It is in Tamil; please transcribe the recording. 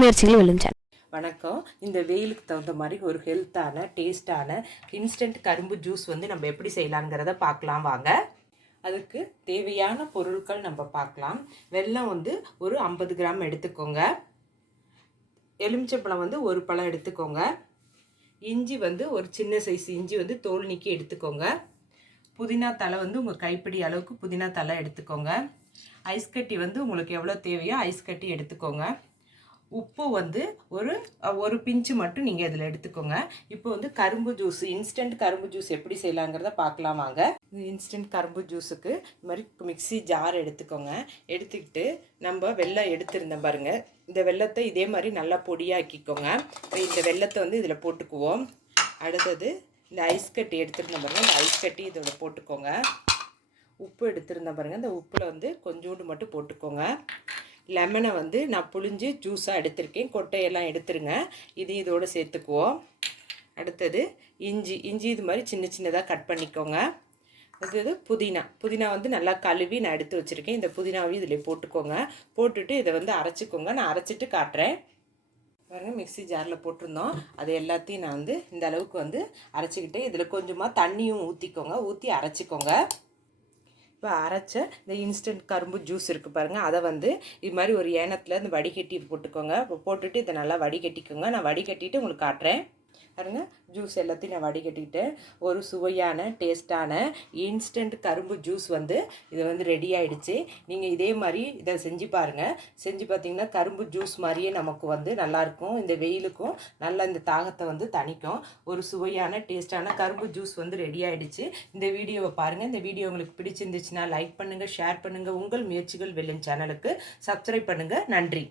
முயற்சிகள் வெல்லும் சேனல். வணக்கம். இந்த வெயிலுக்கு தகுந்த மாதிரி ஒரு ஹெல்த்தான டேஸ்டான இன்ஸ்டன்ட் கரும்பு ஜூஸ் வந்து நம்ம எப்படி செய்யலாங்கிறத பார்க்கலாம் வாங்க. அதுக்கு தேவையான பொருட்கள் நம்ம பார்க்கலாம். வெல்லம் வந்து ஒரு 50 கிராம் எடுத்துக்கோங்க. எலுமிச்சைப்பழம் வந்து ஒரு பழம் எடுத்துக்கோங்க. இஞ்சி வந்து ஒரு சின்ன சைஸ் இஞ்சி வந்து தோல் நீக்கி எடுத்துக்கோங்க. புதினா தலை வந்து உங்கள் கைப்பிடி அளவுக்கு புதினா தலை எடுத்துக்கோங்க. ஐஸ் கட்டி வந்து உங்களுக்கு எவ்வளோ தேவையோ ஐஸ் கட்டி எடுத்துக்கோங்க. உப்பு வந்து ஒரு பிஞ்சு மட்டும் நீங்கள் இதில் எடுத்துக்கோங்க. இப்போ வந்து கரும்பு ஜூஸ், இன்ஸ்டன்ட் கரும்பு ஜூஸ் எப்படி செய்யலாங்கிறத பார்க்கலாம் வாங்க. இன்ஸ்டன்ட் கரும்பு ஜூஸுக்கு இது மாதிரி மிக்ஸி ஜார் எடுத்துக்கோங்க. எடுத்துக்கிட்டு நம்ம வெல்லம் எடுத்துருந்தேன் பாருங்கள், இந்த வெல்லத்தை இதே மாதிரி நல்லா பொடியாக்கிக்கோங்க. இந்த வெல்லத்தை வந்து இதில் போட்டுக்குவோம். அடுத்தது இந்த ஐஸ் கட்டி எடுத்துருந்தேன் பாருங்கள், இந்த ஐஸ் கட்டி இதோட போட்டுக்கோங்க. உப்பு எடுத்துருந்தேன் பாருங்கள், இந்த உப்பில் வந்து கொஞ்சோண்டு மட்டும் போட்டுக்கோங்க. லெமனை வந்து நான் புழிஞ்சு ஜூஸாக எடுத்திருக்கேன், கொட்டையெல்லாம் எடுத்துருங்க. இதோடு சேர்த்துக்குவோம். அடுத்தது இஞ்சி இது மாதிரி சின்ன சின்னதாக கட் பண்ணிக்கோங்க. அடுத்தது புதினா வந்து நல்லா கழுவி நான் எடுத்து வச்சுருக்கேன். இந்த புதினாவையும் இதில் போட்டுக்கோங்க. போட்டுட்டு இதை வந்து அரைச்சிக்கோங்க. நான் அரைச்சிட்டு காட்டுறேன் பாருங்கள். மிக்ஸி ஜாரில் போட்டிருந்தோம், அது எல்லாத்தையும் நான் வந்து இந்த அளவுக்கு வந்து அரைச்சிக்கிட்டு இதில் கொஞ்சமாக தண்ணியும் ஊற்றிக்கோங்க. ஊற்றி அரைச்சிக்கோங்க. இப்போ அரைச்ச இந்த இன்ஸ்டன்ட் கரும்பு ஜூஸ் இருக்குது பாருங்கள், அதை வந்து இது மாதிரி ஒரு ஏனத்தில் இந்த வடிகட்டி போட்டுக்கோங்க. இப்போ போட்டுட்டு இதை நல்லா வடிகட்டிக்கோங்க. நான் வடிகட்டிட்டு உங்களுக்கு காட்டுறேன் பாருங்கள். ஜூஸ் எல்லாத்தையும் நான் வடிகட்டிக்கிட்டு ஒரு சுவையான டேஸ்டான இன்ஸ்டன்ட் கரும்பு ஜூஸ் வந்து இது வந்து ரெடி ஆகிடுச்சு. நீங்கள் இதே மாதிரி இதை செஞ்சு பாருங்கள். செஞ்சு பார்த்தீங்கன்னா கரும்பு ஜூஸ் மாதிரியே நமக்கு வந்து நல்லாயிருக்கும். இந்த வெயிலுக்கும் நல்லா இந்த தாகத்தை வந்து தணிக்கும். ஒரு சுவையான டேஸ்டான கரும்பு ஜூஸ் வந்து ரெடி ஆகிடுச்சு. இந்த வீடியோவை பாருங்கள். இந்த வீடியோ உங்களுக்கு பிடிச்சிருந்துச்சுன்னா லைக் பண்ணுங்கள், ஷேர் பண்ணுங்கள். உங்கள் முயற்சிகள் வெல்லும் சேனலுக்கு சப்ஸ்கிரைப் பண்ணுங்கள். நன்றி.